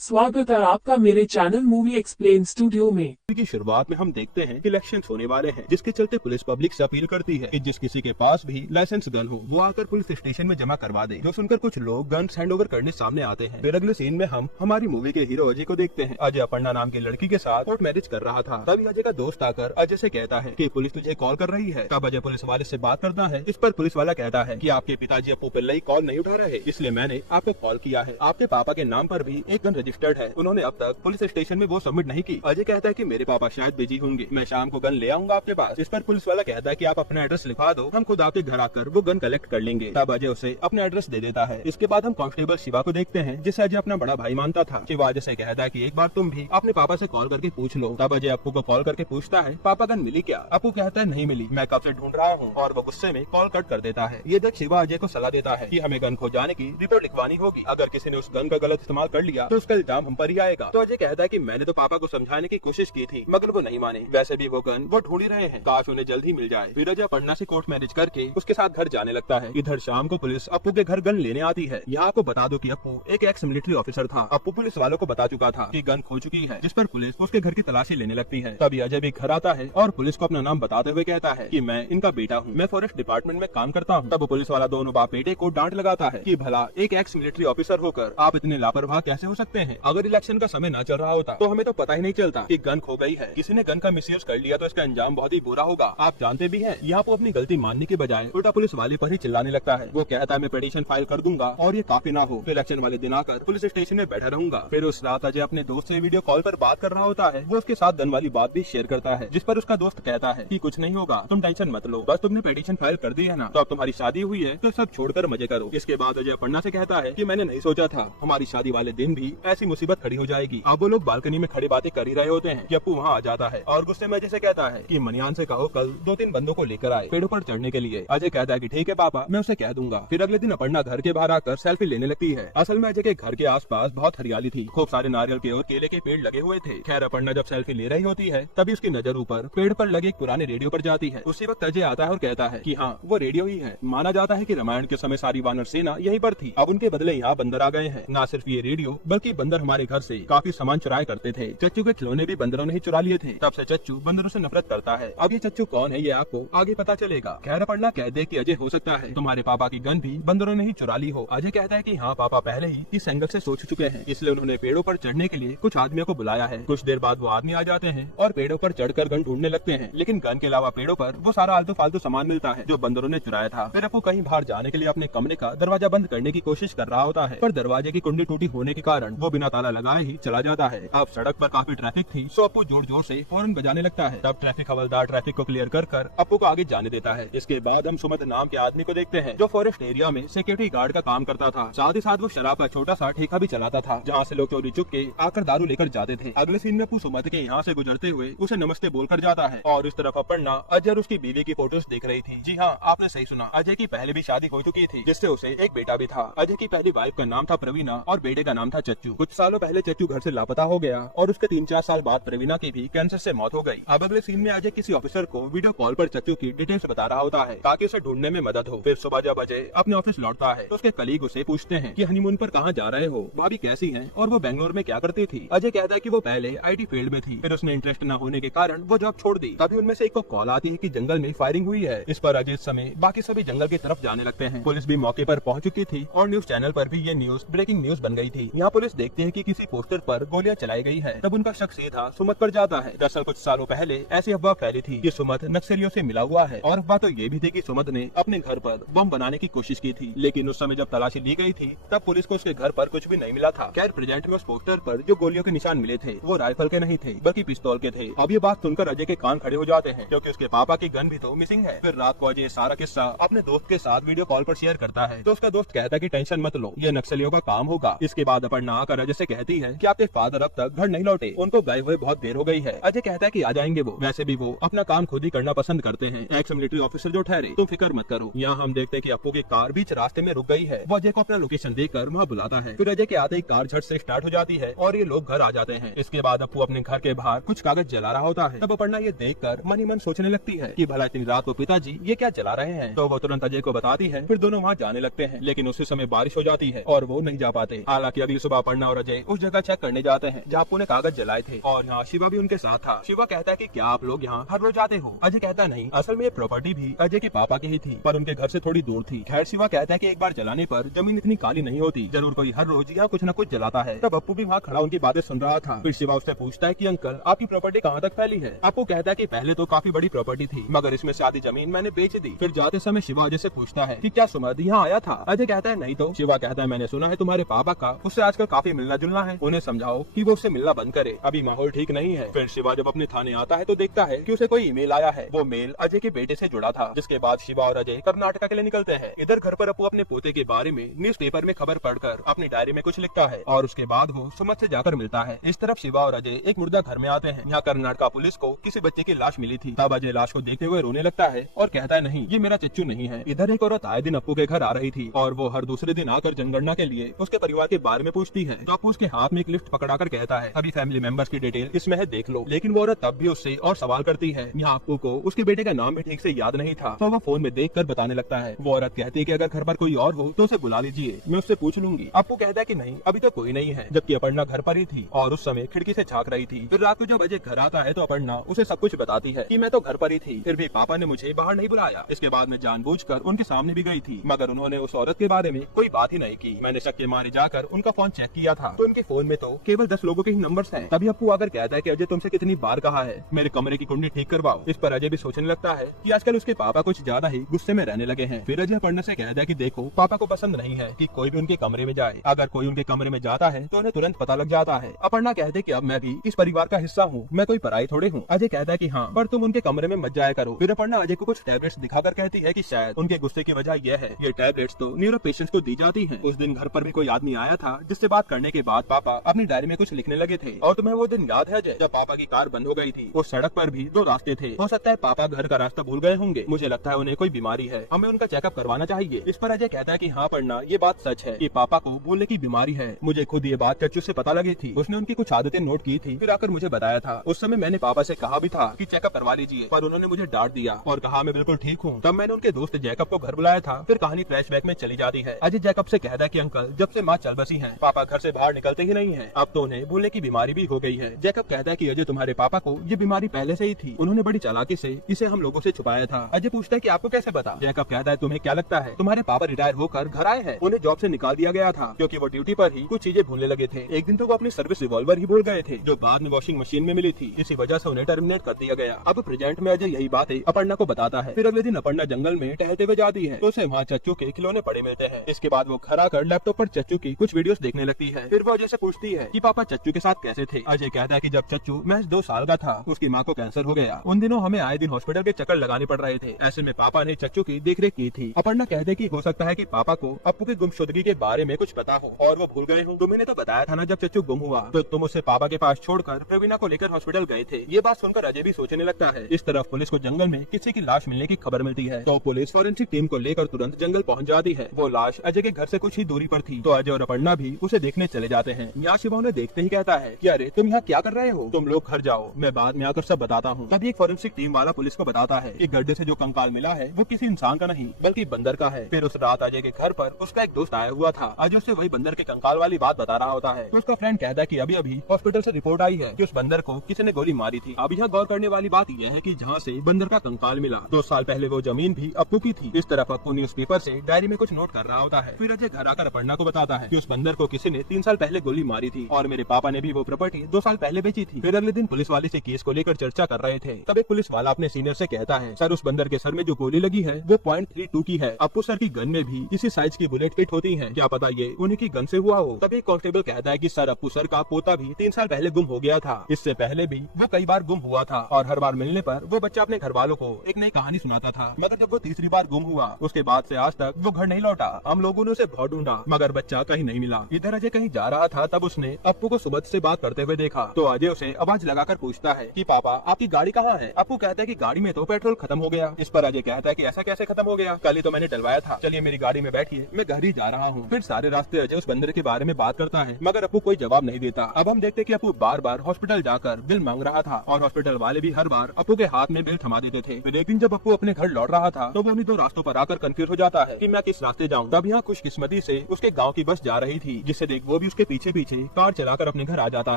स्वागत है आपका मेरे चैनल मूवी एक्सप्लेन स्टूडियो में। की शुरुआत में हम देखते हैं कि इलेक्शन होने वाले हैं, जिसके चलते पुलिस पब्लिक से अपील करती है कि जिस किसी के पास भी लाइसेंस गन हो वो आकर पुलिस स्टेशन में जमा करवा दे। जो सुनकर कुछ लोग गन हैंड ओवर करने सामने आते हैं। फिर अगले सीन में हम हमारी मूवी के हीरो अजय को देखते हैं। अजय अपर्णा नाम की लड़की के साथ कोर्ट मैरिज कर रहा था। तभी अजय का दोस्त आकर अजय से कहता है कि पुलिस तुझे कॉल कर रही है। तब अजय पुलिस वाले से बात करता है। इस पर पुलिस वाला कहता है कि आपके पिताजी अप्पू पिल्लई कॉल नहीं उठा रहे, इसलिए मैंने आपको कॉल किया है। आपके पापा के नाम पर भी एक गन रजिस्टर्ड है, उन्होंने अब तक पुलिस स्टेशन में वो सबमिट नहीं की। अजय कहता है कि मेरे पापा शायद बिजी होंगे, मैं शाम को गन ले आऊंगा आपके पास। इस पर पुलिस वाला कहता है कि आप अपना एड्रेस लिखवा दो, हम खुद आपके घर आकर वो गन कलेक्ट कर लेंगे। तब अजय उसे अपना एड्रेस दे देता है। इसके बाद हम कांस्टेबल शिवा को देखते हैं, जिसे अजय अपना बड़ा भाई मानता था। शिवा अजय से कहता है कि एक बार तुम भी अपने पापा से कॉल करके पूछ लो। तब अजय अप्पू को कॉल करके पूछता है पापा गन मिली क्या? अप्पू कहता है नहीं मिली, मैं कब से ढूंढ रहा हूँ, और वो गुस्से में कॉल कट कर देता है। ये देख शिवा अजय को सलाह देता है कि हमें गन खो जाने की रिपोर्ट लिखवानी होगी, अगर किसी ने उस गन का गलत इस्तेमाल कर लिया तो उसका इल्जाम हम पर ही आएगा। तो अजय कहता है कि मैंने तो पापा को समझाने की कोशिश की थी, मगर वो नहीं माने। वैसे भी वो गन वो ढूंढ ही रहे हैं, काश उन्हें जल्द ही मिल जाए। फिर अजय पटना से कोर्ट मैरिज करके उसके साथ घर जाने लगता है। इधर शाम को पुलिस अप्पू के घर गन लेने आती है। यहाँ आपको बता दो कि अप्पू एक एक्स मिलिट्री ऑफिसर था। अप्पू पुलिस वालों को बता चुका था कि गन खो चुकी है, जिस पर पुलिस उसके घर की तलाशी लेने लगती है। तभी अजय भी घर आता है और पुलिस को अपना नाम बताते हुए कहता है कि मैं इनका बेटा हूँ, मैं फॉरेस्ट डिपार्टमेंट में काम करता हूँ। तब पुलिस वाला दोनों बाप बेटे को डांट लगाता है कि भला एक एक्स मिलिट्री ऑफिसर होकर आप इतने लापरवाह कैसे हो सकते हैं? अगर इलेक्शन का समय न चल रहा होता तो हमें तो पता ही नहीं चलता कि गन खो गई है। किसी ने गन का मिसयूज कर लिया तो इसका अंजाम बहुत ही बुरा होगा, आप जानते भी हैं। यहाँ वो अपनी गलती मानने के बजाय उल्टा पुलिस वाले पर ही चिल्लाने लगता है। वो कहता है मैं पिटीशन फाइल कर दूंगा और ये काफी ना हो तो इलेक्शन वाले दिन आकर पुलिस स्टेशन में बैठा रहूंगा। फिर उस रात अजय अपने दोस्त से वीडियो कॉल पर बात कर रहा होता है। वो उसके साथ गन वाली बात भी शेयर करता है, जिस पर उसका दोस्त कहता है कि कुछ नहीं होगा, तुम टेंशन मत लो, बस तुमने पिटीशन फाइल कर दी है ना, तो अब तुम्हारी शादी हुई है तो सब छोड़कर मजे करो। इसके बाद अजय पन्ना से कहता है कि मैंने नहीं सोचा था हमारी शादी वाले दिन भी ऐसी मुसीबत खड़ी हो जाएगी। अब वो लोग बालकनी में खड़ी बातें कर ही रहे होते हैं कि अप्पू वहाँ आ जाता है और गुस्से में अजय से कहता है कि मनियान से कहो कल 2-3 बंदों को लेकर आए पेड़ों पर चढ़ने के लिए। अजय कहता है कि ठीक है पापा, मैं उसे कह दूंगा। फिर अगले दिन अपर्णा घर के बाहर आकर सेल्फी लेने लगती है। असल में अजय के घर के आसपास बहुत हरियाली थी, खूब सारे नारियल के और केले के पेड़ लगे हुए थे। खैर अपर्णा जब सेल्फी ले रही होती है तभी उसकी नजर ऊपर पेड़ पर लगे एक पुराने रेडियो पर जाती है। उसी वक्त अजय आता है और कहता है कि हाँ वो रेडियो ही है। माना जाता है कि रामायण के समय सारी वानर सेना यहीं पर थी, अब उनके बदले यहाँ बंदर आ गए हैं। न सिर्फ ये रेडियो बल्कि बंदर हमारे घर से काफी सामान चुराया करते थे। चच्चू के खिलौने भी बंदरों ने ही चुरा लिए थे, तब से चच्चू बंदरों से नफरत करता है। अब ये चच्चू कौन है ये आपको आगे पता चलेगा। खैर अपर्णा कह दे कि अजय हो सकता है तुम्हारे पापा की गन भी बंदरों ने ही चुरा ली हो। अजय कहता है कि हाँ पापा पहले ही इस एंगल से सोच चुके हैं, इसलिए उन्होंने पेड़ों पर चढ़ने के लिए कुछ आदमियों को बुलाया है। कुछ देर बाद वो आदमी आ जाते हैं और पेड़ों पर चढ़कर गन ढूंढने लगते हैं, लेकिन गन के अलावा पेड़ों पर वो सारा आलतू फालतू सामान मिलता है जो बंदरों ने चुराया था। फिर अप्पू कहीं बाहर जाने के लिए अपने कमरे का दरवाजा बंद करने की कोशिश कर रहा होता है, पर दरवाजे की कुंडी टूटी होने के कारण वो बिना ताला लगाए ही चला जाता है। अब सड़क पर काफी ट्रैफिक थी, सो अप्पू जोर जोर से हॉर्न बजाने लगता है। तब ट्रैफिक हवलदार ट्रैफिक को क्लियर कर अप्पू को आगे जाने देता है। इसके बाद हम सुमित नाम के आदमी को देखते हैं जो फॉरेस्ट एरिया में सिक्योरिटी गार्ड का काम करता था। साथ ही साथ वो शराब का छोटा सा ठेका भी चलाता था, जहाँ से लोग चोरी चुप के आकर दारू लेकर जाते थे। अगले सीन में अप्पू सुमित के यहाँ से गुजरते हुए उसे नमस्ते बोलकर जाता है और इस तरफ अपर्णा अजय और उसकी बीवी की फोटोज देख रही थी। जी हाँ आपने सही सुना, अजय की पहले भी शादी हो चुकी थी, जिससे उसे एक बेटा भी था। अजय की पहली वाइफ का नाम था प्रवीणा और बेटे का नाम था चच्चू। कुछ सालों पहले चच्चू घर से लापता हो गया और उसके 3-4 साल बाद प्रवीणा की भी कैंसर से मौत हो गई। अब अगले सीन में अजय किसी ऑफिसर को वीडियो कॉल पर चच्चू की डिटेल्स बता रहा होता है ताकि उसे ढूंढने में मदद हो। फिर सुबह जब अजय अपने ऑफिस लौटता है तो उसके कलीग उसे पूछते हैं कि हनीमून पर कहाँ जा रहे हो, भाभी कैसी हैं और वो बेंगलोर में क्या करती थी। अजय कहता है कि वो पहले आईटी फील्ड में थी, फिर उसने इंटरेस्ट न होने के कारण वो जॉब छोड़ दी। तभी उनमें से एक को कॉल आती है कि जंगल में फायरिंग हुई है। इस पर अजय समय बाकी सभी जंगल की तरफ जाने लगते हैं। पुलिस भी मौके पर पहुंच चुकी थी और न्यूज चैनल पर भी ये न्यूज ब्रेकिंग न्यूज बन गई थी। यहाँ पुलिस देखते हैं कि किसी पोस्टर पर गोलियां चलाई गई है। तब उनका शक सीधा सुमित पर जाता है। दरअसल कुछ सालों पहले ऐसी अफवाह फैली थी कि सुमित नक्सलियों से मिला हुआ है, और अफवाह तो ये भी थी कि सुमित ने अपने घर पर बम बनाने की कोशिश की थी, लेकिन उस समय जब तलाशी ली गई थी तब पुलिस को उसके घर पर कुछ भी नहीं मिला था। खैर प्रेजेंट में उस पोस्टर पर जो गोलियों के निशान मिले थे वो राइफल के नहीं थे बल्कि पिस्तौल के थे। अब ये बात सुनकर अजय के कान खड़े हो जाते हैं, क्योंकि उसके पापा की गन भी तो मिसिंग है। फिर रात को अजय सारा किस्सा अपने दोस्त के साथ वीडियो कॉल पर शेयर करता है, तो उसका दोस्त कहता है कि टेंशन मत लो, ये नक्सलियों का काम होगा। इसके बाद अपर्णा आकर अजय से कहती है कि आपके फादर अब तक घर नहीं लौटे, उनको गए हुए बहुत देर देर हो गई है। अजय कहता है कि आ जाएंगे वो, वैसे भी वो अपना काम खुद ही करना पसंद करते हैं। एक्स मिलिट्री ऑफिसर जो ठहरे, तुम फिक्र मत करो। यहाँ हम देखते हैं कि अप्पू की कार बीच रास्ते में रुक गई है। वो अजय को अपना लोकेशन देकर वहाँ बुलाता है। फिर अजय के आते ही कार झट से स्टार्ट हो जाती है और ये लोग घर आ जाते हैं। इसके बाद अप्पू अपने घर के बाहर कुछ कागज जला रहा होता है। तब अपर्णा ये देखकर मन ही मन सोचने लगती है कि भला इतनी रात को पिताजी ये क्या जला रहे हैं। तो वो तुरंत अजय को बताती है। फिर दोनों वहाँ जाने लगते हैं, लेकिन उसी समय बारिश हो जाती है और वो नहीं जा पाते। हालांकि अगली सुबह अपर्णा और अजय उस जगह चेक करने जाते हैं जहाँ अप्पू ने कागज जलाए थे और यहाँ शिवा भी उनके साथ था। शिवा कहता है कि क्या आप लोग यहाँ हर रोज आते हो? अजय कहता नहीं, असल में ये प्रॉपर्टी भी अजय के पापा की ही थी, पर उनके घर से थोड़ी दूर थी। खैर शिवा कहता है कि एक बार जलाने पर जमीन इतनी काली नहीं होती, जरूर कोई हर रोज यहाँ कुछ न कुछ जलाता है। तब अप्पू भी वहाँ खड़ा उनकी बातें सुन रहा था। फिर शिवा उससे पूछता है कि अंकल आपकी प्रॉपर्टी कहाँ तक फैली है? अप्पू कहता है कि पहले तो काफी बड़ी प्रॉपर्टी थी, मगर इसमें से आधी जमीन मैंने बेच दी। फिर जाते समय शिवा अजय से पूछता है कि क्या सुमध यहाँ आया था? अजय कहता है नहीं तो। शिवा कहता है मैंने सुना है तुम्हारे पापा का उससे आजकल काफी मिलना जुलना है, उन्हें समझाओ कि वो उससे मिलना बंद करे, अभी माहौल ठीक नहीं है। फिर शिवा जब अपने थाने आता है तो देखता है कि उसे कोई ईमेल आया है। वो मेल अजय के बेटे से जुड़ा था। जिसके बाद शिवा और अजय कर्नाटक के लिए निकलते हैं। इधर घर पर अप्पू अपने पोते के बारे में न्यूज़पेपर में खबर पढ़कर अपनी डायरी में कुछ लिखता है और उसके बाद वो सुमध से जाकर मिलता है। इस तरफ शिवा और अजय एक मुर्दा घर में आते हैं। यहाँ कर्नाटक पुलिस को किसी बच्चे की लाश मिली थी। तब अजय लाश को देखते हुए रोने लगता है और कहता है नहीं, ये मेरा चच्चू नहीं है। इधर एक औरत आए दिन अप्पू के घर आ रही थी और वो हर दूसरे दिन आकर जनगणना के लिए उसके परिवार के बारे में पूछती है। तो अप्पू उसके हाथ में एक लिस्ट पकड़ाकर कहता है सभी फैमिली मेंबर्स की डिटेल इसमें है, देख लो। लेकिन वो औरत तब भी उससे और सवाल करती है। यहाँ अप्पू को उसके बेटे का नाम भी ठीक से याद नहीं था, तो वो फोन में देखकर बताने लगता है। वो औरत कहती है कि अगर घर पर कोई और हो तो उसे बुला लीजिए, मैं उससे पूछ लूंगी। अप्पू कहता है कि नहीं, अभी तो कोई नहीं है, जबकि अपर्णा घर पर ही थी और उस समय खिड़की से झांक रही थी। फिर रात को जब अजय घर आता है तो अपर्णा उसे सब कुछ बताती है कि मैं तो घर पर ही थी, फिर भी पापा ने मुझे बाहर नहीं बुलाया। इसके बाद मैं जानबूझकर उनके सामने भी गई थी, मगर उन्होंने उस औरत के बारे में कोई बात ही नहीं की। मैंने शक के मारे जाकर उनका फोन चेक किया था तो उनके फोन में तो केवल 10 लोगों के ही नंबर्स हैं। तभी अप्पू आकर कहता है कि अजय तुमसे कितनी बार कहा है मेरे कमरे की कुंडी ठीक करवाओ। इस पर अजय भी सोचने लगता है कि आजकल उसके पापा कुछ ज्यादा ही गुस्से में रहने लगे हैं। फिर अजय अपर्णा से कहता है कि देखो पापा को पसंद नहीं है कि कोई भी उनके कमरे में जाए, अगर कोई उनके कमरे में जाता है तो उन्हें तुरंत पता लग जाता है। अपर्णा कहते हैं कि अब मैं भी इस परिवार का हिस्सा हूँ, मैं कोई पराई थोड़े हूँ। अजय कहता है कि हाँ, पर तुम उनके कमरे में मत जाया करो। फिर अपर्णा अजय को कुछ टैबलेट्स दिखाकर कहती है कि शायद उनके गुस्से की वजह यह है, ये टैबलेट्स तो न्यूरो पेशेंट्स को दी जाती हैं। उस दिन घर पर भी कोई आदमी आया था जिससे बात करने के बाद पापा अपनी डायरी में कुछ लिखने लगे थे। और तुम्हें वो दिन याद है अजय, जब पापा की कार बंद हो गई थी? उस सड़क पर भी 2 रास्ते थे, हो सकता है पापा घर का रास्ता भूल गए होंगे। मुझे लगता है उन्हें कोई बीमारी है, हमें उनका चेकअप करवाना चाहिए। इस पर अजय कहता है कि हाँ पढ़ना, ये बात सच है कि पापा को भूलने की बीमारी है। मुझे खुद ये बात चच्चू से पता लगी थी, उसने उनकी कुछ आदतें नोट की थी, फिर आकर मुझे बताया था। उस समय मैंने पापा से कहा भी था कि चेकअप करवा लीजिए, पर उन्होंने मुझे डांट दिया और कहा मैं बिल्कुल ठीक हूँ। तब मैंने उनके दोस्त जैकब को घर बुलाया था। फिर कहानी फ्लैशबैक में चली जाती है। अजय जैकब से कहता है कि अंकल जब से माँ चल बसी है, पापा घर से बाहर निकलते ही नहीं है, अब तो उन्हें भूलने की बीमारी भी हो गई है। जैकब कहता है कि अजय तुम्हारे पापा को ये बीमारी पहले से ही थी, उन्होंने बड़ी चालाकी से इसे हम लोगों से छुपाया था। अजय पूछता है कि आपको कैसे पता? जैकब कहता है तुम्हें क्या लगता है तुम्हारे पापा रिटायर होकर घर आए हैं? उन्हें जॉब से निकाल दिया गया था क्योंकि वो ड्यूटी पर ही कुछ चीजें भूलने लगे थे। एक दिन तो वो अपनी सर्विस रिवॉल्वर ही भूल गए थे जो बाद में वॉशिंग मशीन में मिली थी, इसी वजह से उन्हें टर्मिनेट कर दिया गया। अब प्रेजेंट में अजय यही बातें अपर्णा को बताता है। फिर अगले दिन अपर्णा जंगल में टहलते हुए जाती है तो उसे वहाँ चच्चू के खिलौने पड़े मिलते हैं। इसके बाद वो घर आकर लैपटॉप पर चच्चू की कुछ वीडियोस देखने लगती है। फिर वो अजय से पूछती है कि पापा चच्चू के साथ कैसे थे? अजय कहता है कि जब चच्चू महज 2 साल का था उसकी माँ को कैंसर हो गया। उन दिनों हमें आए दिन हॉस्पिटल के चक्कर लगाने पड़ रहे थे, ऐसे में पापा ने चच्चू की देखरेख की थी। अपर्णा कहते कि हो सकता है कि पापा को अप्पू की गुमशुदगी के बारे में कुछ पता हो और वो भूल गए हो। तुम्हें तो बताया था ना जब चच्चू गुम हुआ तो तुम उसे पापा के पास छोड़कर प्रवीणा को लेकर हॉस्पिटल गए थे। ये बात सुनकर अजय भी सोचने लगता है। इस तरफ पुलिस को जंगल में किसी की लाश मिलने की खबर मिलती है तो पुलिस फॉरेंसिक टीम को लेकर तुरंत जंगल पहुंच जाती है। वो लाश अजय के घर से कुछ ही दूरी पर थी तो अजय और अपर्णा भी उसे देखने चले जाते हैं। यहाँ शिवा उन्हें देखते ही कहता है कि अरे तुम यहाँ क्या कर रहे हो, तुम लोग घर जाओ, मैं बाद में आकर सब बताता हूँ। तभी एक फॉरेंसिक टीम वाला पुलिस को बताता है कि गड्ढे से जो कंकाल मिला है वो किसी इंसान का नहीं बल्कि बंदर का है। फिर उस रात अजय के घर पर उसका एक दोस्त आया हुआ था। अजय उसे वही बंदर के कंकाल वाली बात बता रहा होता है तो उसका फ्रेंड कहता है कि अभी अभी हॉस्पिटल से रिपोर्ट आई है कि उस बंदर को किसी ने गोली मारी थी। अब यहाँ गौर करने वाली बात यह है कि जहाँ से बंदर का कंकाल मिला 2 साल पहले वो जमीन भी अप्पू की थी। इस तरफ अप्पू न्यूज़पेपर से डायरी में कुछ नोट कर रहा होता है। फिर अजय घर आकर अपर्णा को बताता है कि उस बंदर को किसी ने 3 साल पहले गोली मारी थी और मेरे पापा ने भी वो प्रॉपर्टी 2 साल पहले बेची थी। फिर अगले दिन पुलिस वाले से केस को लेकर चर्चा कर रहे थे। तब एक पुलिस वाला अपने सीनियर से कहता है सर उस बंदर के सर में जो गोली लगी है वो .32 की है। अप्पू सर की गन में भी इसी साइज की बुलेट फिट होती है, क्या पता ये उन्हीं की गन से हुआ हो। तभी कांस्टेबल कहता है कि सर अप्पू सर का पोता भी 3 साल पहले गुम हो गया था। इससे पहले भी वो कई बार गुम हुआ था और हर बार मिलने पर वो बच्चा अपने घर वालों को एक नई कहानी सुनाता था, मगर जब वो तीसरी बार गुम हुआ उसके बाद से आज तक वो घर नहीं लौटा। हम लोगों ने उसे बहुत ढूंढा मगर बच्चा कहीं नहीं मिला। इधर अजय कहीं जा रहा था तब उसने अप्पू को सुमध से बात करते हुए देखा तो अजय से आवाज लगाकर पूछता है कि पापा आपकी गाड़ी कहाँ है। अप्पू कहता है कि गाड़ी में तो पेट्रोल खत्म हो गया। इस पर अजय कहता है कि ऐसा कैसे खत्म हो गया, कल ही तो मैंने डलवाया था, चलिए मेरी गाड़ी में बैठिए, मैं घर ही जा रहा हूँ। फिर सारे रास्ते अजय उस बंदर के बारे में बात करता है, मगर अप्पू कोई जवाब नहीं देता। अब हम देखते कि अप्पू बार बार हॉस्पिटल जाकर बिल मांग रहा था और हॉस्पिटल वाले भी हर बार अप्पू के हाथ में बिल थमा देते थे। फिर एक दिन जब अप्पू अपने घर लौट रहा था तो वो उन्हीं दो रास्तों पर आकर कंफ्यूज हो जाता है कि मैं किस रास्ते जाऊँ। तब यहाँ खुशकिस्मती से उसके गाँव की बस जा रही थी, जिससे देख वो भी उसके पीछे पीछे कार चलाकर अपने घर आ जाता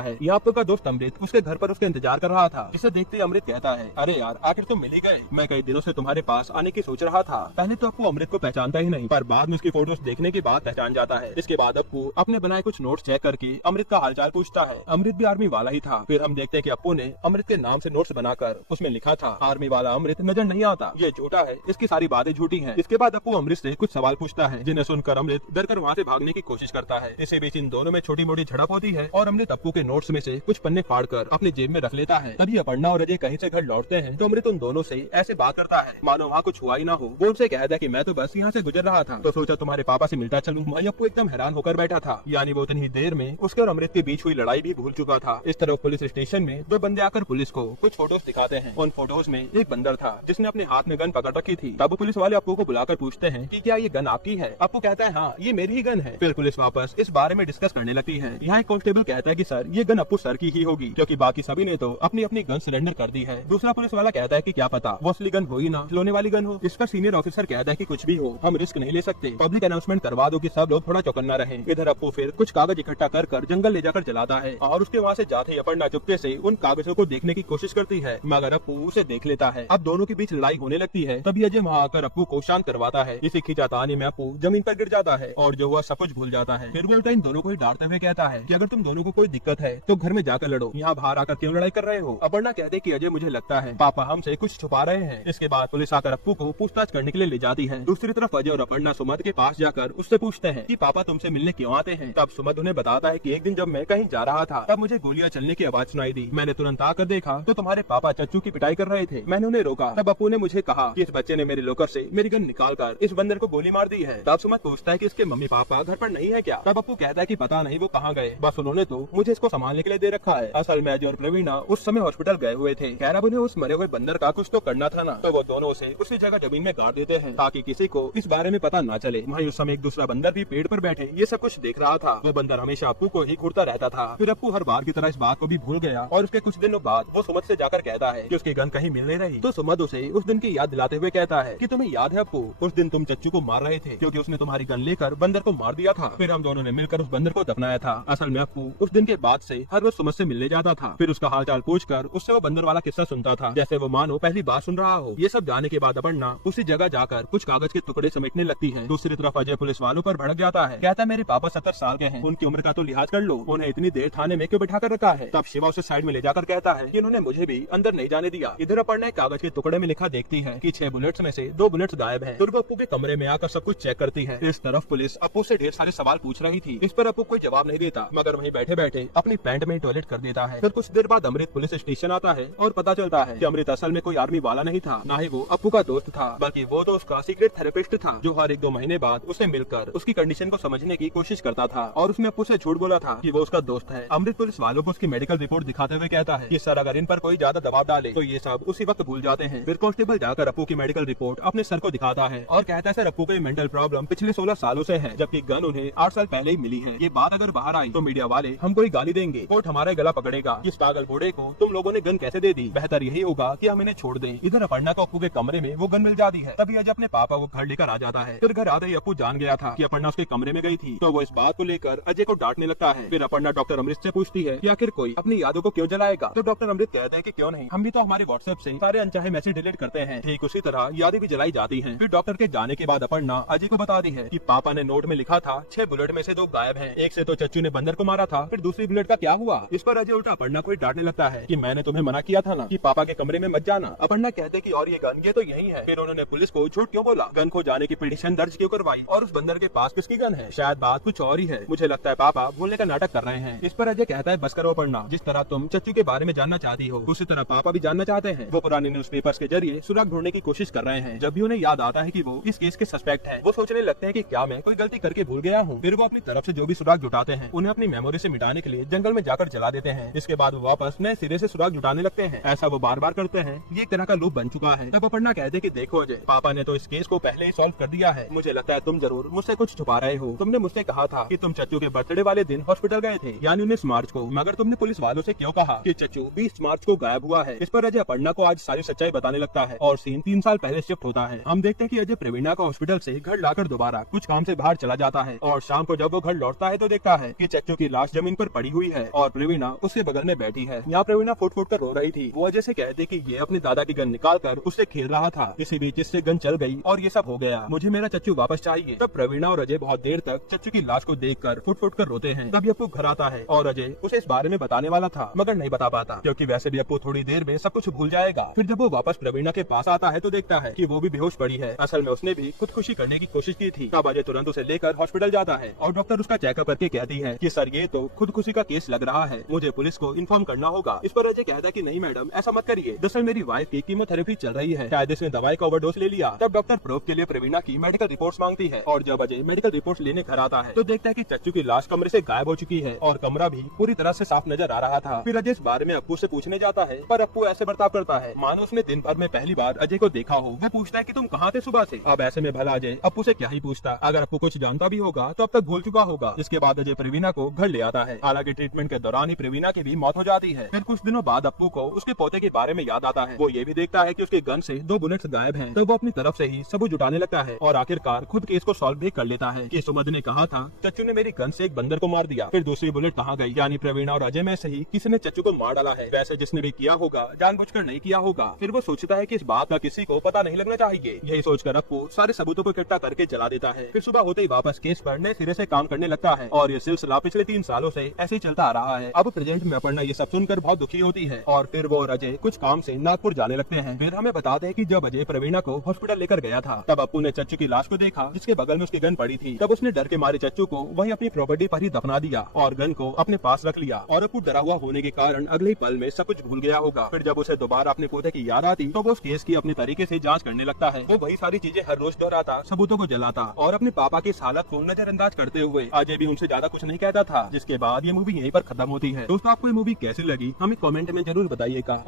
है। यहाँ अप्पू का दोस्त अमृत उसके घर पर उसके इंतजार कर रहा था। इसे देखते अमृत कहता है, अरे यार आखिर तुम मिल ही गए, मैं कई दिनों से तुम्हारे पास आने की सोच रहा था। पहले तो अप्पू अमृत को पहचानता ही नहीं, पर बाद में उसकी फोटोज देखने के बाद पहचान जाता है। इसके बाद अप्पू अपने बनाए कुछ नोट्स चेक करके अमृत का हालचाल पूछता है। अमृत भी आर्मी वाला ही था। फिर हम देखते हैं कि अप्पू ने अमृत के नाम से नोट्स बनाकर उसमें लिखा था, आर्मी वाला अमृत नजर नहीं आता, ये झूठा है, इसकी सारी बातें झूठी हैं। इसके बाद अप्पू अमृत से कुछ सवाल पूछता है, जिन्हें सुनकर अमृत डर कर वहाँ से भागने की कोशिश करता है। इसी बीच इन दोनों में छोटी मोटी झड़प होती है और अमृत अप्पू के नोट्स में से कुछ पन्ने फाड़कर अपनी जेब में रख लेता है। तभी अपर्णा और अजय कहीं से घर लौटते हैं तो अमृत उन दोनों से ऐसे बात करता है मानो वहाँ कुछ हुआ ही ना हो। वो उनसे कहता है कि मैं तो बस यहाँ से गुजर रहा था तो सोचा तुम्हारे पापा से मिलता चलूं। वहीं अप्पू एकदम हैरान होकर बैठा था, यानी वो उतनी ही देर में उसके और अमृत के बीच हुई लड़ाई भी भूल चुका था। इस तरह पुलिस स्टेशन में दो बंदे आकर पुलिस को कुछ फोटोज दिखाते हैं। उन फोटोज में एक बंदर था जिसने अपने हाथ में गन पकड़ रखी थी। तब पुलिस वाले अप्पू को बुलाकर पूछते हैं कि क्या ये गन आपकी है। अप्पू कहता है हाँ ये मेरी ही गन है। फिर पुलिस वापस इस बारे में डिस्कस करने लगती है। यहाँ एक कांस्टेबल कहता है कि सर ये गन अप्पू सर की ही होगी, क्योंकि बाकी सभी ने तो अपनी अपनी गन सरेंडर कर दी है। दूसरा पुलिस वाला कहता है कि क्या पता वो असली गन हो ही ना, खिलौने वाली गन हो। इस पर सीनियर ऑफिसर कहता है कि कुछ भी हो, हम रिस्क नहीं ले सकते, पब्लिक अनाउंसमेंट करवा दो कि सब लोग थोड़ा चौकन्ना रहें। इधर अप्पू फिर कुछ कागज इकट्ठा कर जंगल ले जाकर जलाता है और उसके वहाँ से जाते ही अपर्णा चुपके से उन कागजों को देखने की कोशिश करती है, मगर अप्पू उसे देख लेता है। अब दोनों के बीच लड़ाई होने लगती है। तभी अजय वहाँ आकर अप्पू को शांत करवाता है। इसी खींचातानी में अप्पू जमीन पर गिर जाता है और जो हुआ सब कुछ भूल जाता है। फिर वो उल्टा इन दोनों को ही डांटते हुए कहता है कि अगर तुम दोनों को कोई दिक्कत है तो घर में जाकर लड़ो, यहाँ बाहर आकर क्यों लड़ाई कर रहे हो। अपर्णा कहते कि अजय मुझे लगता है पापा हमसे कुछ छुपा रहे हैं। इसके बाद पुलिस आकर अप्पू को पूछताछ करने के लिए ले जाती है। दूसरी तरफ अजय और अपर्णा सुमध के पास जाकर उससे पूछते हैं कि पापा तुमसे मिलने क्यों आते हैं। तब सुमध उन्हें बताता है कि एक दिन जब मैं कहीं जा रहा था तब मुझे गोलियां चलने की आवाज सुनाई दी। मैंने तुरंत आकर देखा तो तुम्हारे पापा चच्चू की पिटाई कर रहे थे। मैंने उन्हें रोका। तब अप्पू ने मुझे कहा कि इस बच्चे ने मेरे लोकर से मेरी गन निकाल कर इस बंदर को गोली मार दी है। तब सुमध पूछता है कि इसके मम्मी पापा घर पर नहीं है क्या। तब अप्पू कहता है कि पता नहीं वो कहाँ गए, बस उन्होंने तो मुझे इसको संभालने के लिए दे रखा है। असल में अजय और प्रवीणा उस समय हॉस्पिटल गए हुए थे। खैर अब उन्हें उस मरे हुए बंदर का कुछ तो करना था ना, तो वो दोनों उसे उसी जगह जमीन में गाड़ देते हैं ताकि किसी को इस बारे में पता ना चले। वहीं उस समय एक दूसरा बंदर भी पेड़ पर बैठे ये सब कुछ देख रहा था। वो बंदर हमेशा अप्पू को ही घूरता रहता था। फिर अप्पू हर बार की तरह इस बात को भी भूल गया और उसके कुछ दिनों बाद वो सुमध से जाकर कहता है कि उसकी गन कहीं मिल नहीं रही। तो सुमध उसे उस दिन की याद दिलाते हुए कहता है कि तुम्हें याद है अप्पू, उस दिन तुम चच्चू को मार रहे थे क्योंकि उसने तुम्हारी गन लेकर बंदर को मार दिया था। फिर हम दोनों ने मिलकर उस बंदर को दफनाया था। असल में अप्पू उस दिन के बाद से हर रोज सुमध से मिलने जाता था। फिर उसका हालचाल पूछकर उससे वो बंदर वाला किस्सा सुनता था, जैसे वो मानो पहली बार सुन रहा हो। ये सब जाने के बाद अपर्णा उसी जगह जाकर कुछ कागज के टुकड़े समेटने लगती है। दूसरी तरफ अजय पुलिस वालों पर भड़क जाता है, कहता है मेरे पापा 70 साल के हैं, उनकी उम्र का तो लिहाज कर लो, उन्हें इतनी देर थाने में क्यों बिठा कर रखा है। तब शिवा उसे साइड में ले जाकर कहता है कि उन्होंने मुझे भी अंदर नहीं जाने दिया। इधर अपर्णा एक कागज के टुकड़े में लिखा देखती है कि 6 बुलेट्स में से 2 बुलेट्स गायब हैं। फिर वो अप्पू के कमरे में आकर सब कुछ चेक करती है। इस तरफ पुलिस अप्पू से ढेर सारे सवाल पूछ रही थी। इस पर अप्पू कोई जवाब नहीं देता, मगर वहीं बैठे बैठे अपनी पैंट में टॉयलेट कर देता है। फिर कुछ देर बाद अमृत पुलिस स्टेशन आता है और पता चलता है कि अमृत असल में कोई आर्मी वाला नहीं था, ना ही वो अप्पू का दोस्त था, बल्कि वो तो उसका सीक्रेट थेरेपिस्ट था जो हर 1-2 महीने बाद उसे मिलकर उसकी कंडीशन को समझने की कोशिश करता था। और उसने अप्पू से झूठ बोला था कि वो उसका दोस्त है। अमृत पुलिस वालों को उसकी मेडिकल रिपोर्ट दिखाते हुए कहता है कि सर अगर इन पर कोई ज्यादा दबाव डाले तो ये सब उसी वक्त भूल जाते हैं। फिर कांस्टेबल जाकर अप्पू की मेडिकल रिपोर्ट अपने सर को दिखाता है और कहता है सर अप्पू को मेंटल प्रॉब्लम पिछले 16 सालों से है, जबकि गन उन्हें 8 साल पहले ही मिली है। ये बात अगर बाहर आई तो मीडिया वाले हमको ही गाली देंगे, कोर्ट हमारा गला पकड़ेगा, इस पागल बूढ़े को तुम लोगों ने गन कैसे दे दी, बेहतर यही होगा कि हम इन्हें छोड़ दें। इधर अपर्णा को अप्पू के कमरे में वो गन मिल जाती है। तभी अजय अपने पापा को घर लेकर आ जाता है। फिर घर आते ही अप्पू जान गया था कि अपर्णा उसके कमरे में गई थी, तो वो इस बात को लेकर अजय को डांटने लगता है। फिर अपर्णा डॉक्टर अमृत से पूछती है कि आखिर कोई अपनी यादों को क्यों जलाएगा। तो डॉक्टर अमृत कहते हैं कि क्यों नहीं, हम भी तो हमारे व्हाट्सएप से सारे अनचाहे मैसेज डिलीट करते हैं, ठीक उसी तरह यादें भी जलाई जाती हैं। फिर डॉक्टर के जाने के बाद अपर्णा अजय को बता दी है कि पापा ने नोट में लिखा था 6 बुलेट में से 2 गायब हैं, एक से तो चच्चू ने बंदर को मारा था, फिर दूसरी बुलेट का क्या हुआ। इस पर अजय उल्टा अपर्णा को डांटने लगता है कि मैंने तुम्हें मना किया था ना कि पापा के कमरे में मत जाना। अपर्णा कहते कि और ये गन ये तो यही है। फिर उन्होंने पुलिस को झूठ क्यों बोला, गन खो जाने की पिटीशन दर्ज क्यों करवाई और उस बंदर के पास किसकी गन है, शायद बात कुछ और ही है। मुझे लगता है पापा भूलने का नाटक कर रहे हैं। इस पर अजय कहता है बस करो अपर्णा, जिस तरह तुम चच्चू के बारे में जानना चाहती हो उसी तरह पापा भी जानना चाहते हैं। वो पुराने न्यूज़पेपर्स के जरिए सुराग ढूंढने की कोशिश कर रहे हैं। जब भी उन्हें याद आता है कि वो इस केस के सस्पेक्ट हैं, वो सोचने लगते हैं कि क्या मैं कोई गलती करके भूल गया हूँ। फिर वो अपनी तरफ से जो भी सुराग जुटाते हैं उन्हें अपनी मेमोरी से मिटाने के लिए जंगल में जाकर जला देते हैं। इसके बाद वो वापस नए सिरे से सुराग जुटाने लगते हैं। ऐसा वो बार बार करते हैं, ये एक तरह का लूप बन चुका है। तब अपर्णा कहते कि देखो अजय, पापा ने तो इस केस को पहले ही सॉल्व कर दिया है। मुझे लगता है तुम जरूर मुझसे कुछ छुपा रहे हो। तुमने मुझसे कहा था कि तुम चच्चू के बर्थडे वाले दिन हॉस्पिटल गए थे, यानी 19 मार्च को, मगर तुमने पुलिस वालों से क्यों कहा कि चच्चू 20 मार्च को गायब हुआ है। इस पर अजय अपर्णा को आज सारी सच्चाई बताने लगता है और सीन 3 साल पहले शिफ्ट होता है। हम देखते हैं कि अजय प्रवीणा को हॉस्पिटल से घर लाकर दोबारा कुछ काम से बाहर चला जाता है और शाम को जब वो घर लौटता है तो देखता है कि चच्चू की लाश जमीन पर पड़ी हुई है और प्रवीणा उसके बगल में बैठी है। यहाँ प्रवीणा फुट फुट कर रो रही थी। वो अजय से कहते कि ये अपने दादा की गन निकाल कर उससे खेल रहा था। इसी बीच इससे गन चल गई और ये सब हो गया। मुझे मेरा चच्चू वापस चाहिए। तब प्रवीणा और अजय बहुत देर तक चच्चू की लाश को देखकर फुट फुट कर रोते हैं। तब अप्पू घर आता है और अजय उसे इस बारे में बताने वाला था मगर नहीं बता पाता, क्योंकि वैसे भी अप्पू थोड़ी देर में सब कुछ भूल जाएगा। फिर जब वो वापस प्रवीणा के पास आता है तो देखता है कि वो भी बेहोश पड़ी है। असल में उसने भी खुदकुशी करने की कोशिश की थी। तब अजय तुरंत उसे लेकर हॉस्पिटल जाता है और डॉक्टर उसका चेकअप करके कहती है कि सर ये तो खुदकुशी का केस लग रहा है, मुझे पुलिस को इन्फॉर्म करना होगा। इस पर अजय कहता है कि नहीं मैडम, ऐसा मत करिए, दरअसल मेरी वाइफ की कीमोथेरेपी चल रही है, शायद इसने दवाई का ओवरडोज ले लिया। तब डॉक्टर प्रूफ के लिए प्रवीणा की मेडिकल रिपोर्ट्स मांगती है और जब अजय मेडिकल रिपोर्ट्स लेने घर आता है तो देखता है कि चच्चू की लाश कमरे से गायब हो चुकी है और कमरा भी पूरी तरह से साफ नजर आ रहा था। फिर अजय इस बारे में अप्पू से पूछने जाता है पर अप्पू ऐसे बर्ताव करता है मानो उसने दिन भर में पहली बार अजय को देखा हो। वो पूछता है कि तुम कहाँ थे सुबह से। अब ऐसे में भला अजय अप्पू से क्या ही पूछता, अगर अप्पू कुछ जानता भी होगा तो अब तक भूल चुका होगा। इसके बाद अजय प्रवीणा को घर ले आता है। हालांकि ट्रीटमेंट के दौरान ही प्रवीणा की भी मौत हो जाती है। फिर कुछ दिनों बाद अप्पू को उसके पोते के बारे में याद आता है। वो ये भी देखता है कि उसके गन से 2 बुलेट्स गायब हैं। तब वो अपनी तरफ से ही सबूत जुटाने लगता है और आखिरकार खुद केस को सॉल्व भी कर लेता है कि सुमन ने कहा था चच्चू ने मेरी गन से एक बंदर को मार दिया। फिर दूसरी बुलेट कहाँ गई, यानी प्रवीणा और अजय में से ही किसी ने चच्चू को मार डाला है। वैसे जिसने भी किया होगा जानबूझकर नहीं किया होगा। फिर वो सोचता है कि इस बात का किसी को पता नहीं लगना चाहिए। यही सोचकर अप्पू सारे सबूतों को इकट्ठा करके जला देता है। फिर सुबह होते ही वापस केस पर नए सिरे से काम करने लगता है और ये सिलसिला पिछले 3 सालों से ऐसे ही चलता आ रहा है। अब प्रेजेंट में अपर्णा ये सब सुनकर बहुत दुखी होती है और फिर वो और अजय कुछ काम से नागपुर जाने लगते हैं। फिर हमें बताते हैं कि जब अजय प्रवीणा को हॉस्पिटल लेकर गया था तब अप्पू ने चच्चू की लाश को देखा जिसके बगल में उसकी गन पड़ी थी। तब उसने डर के मारे चच्चू को वहीं अपनी प्रॉपर्टी पर ही दफना दिया और गन को अपने पास रख लिया। और अप्पू डरा हुआ होने के कारण अगले ही पल में सब कुछ भूल गया होगा। फिर जब उसे दोबारा अपने पोते की याद आती तो वो उस केस की अपने तरीके से जांच करने लगता है। वो वही सारी चीजें हर रोज दोहराता, सबूतों को जलाता और अपने पापा की इस हालत को नजरअंदाज करते हुए अजय भी उनसे ज्यादा कुछ नहीं कहता था। जिसके बाद ये मूवी यहीं पर खत्म होती है। दोस्तों आपको ये मूवी कैसी लगी हमें कमेंट में जरूर बताइएगा।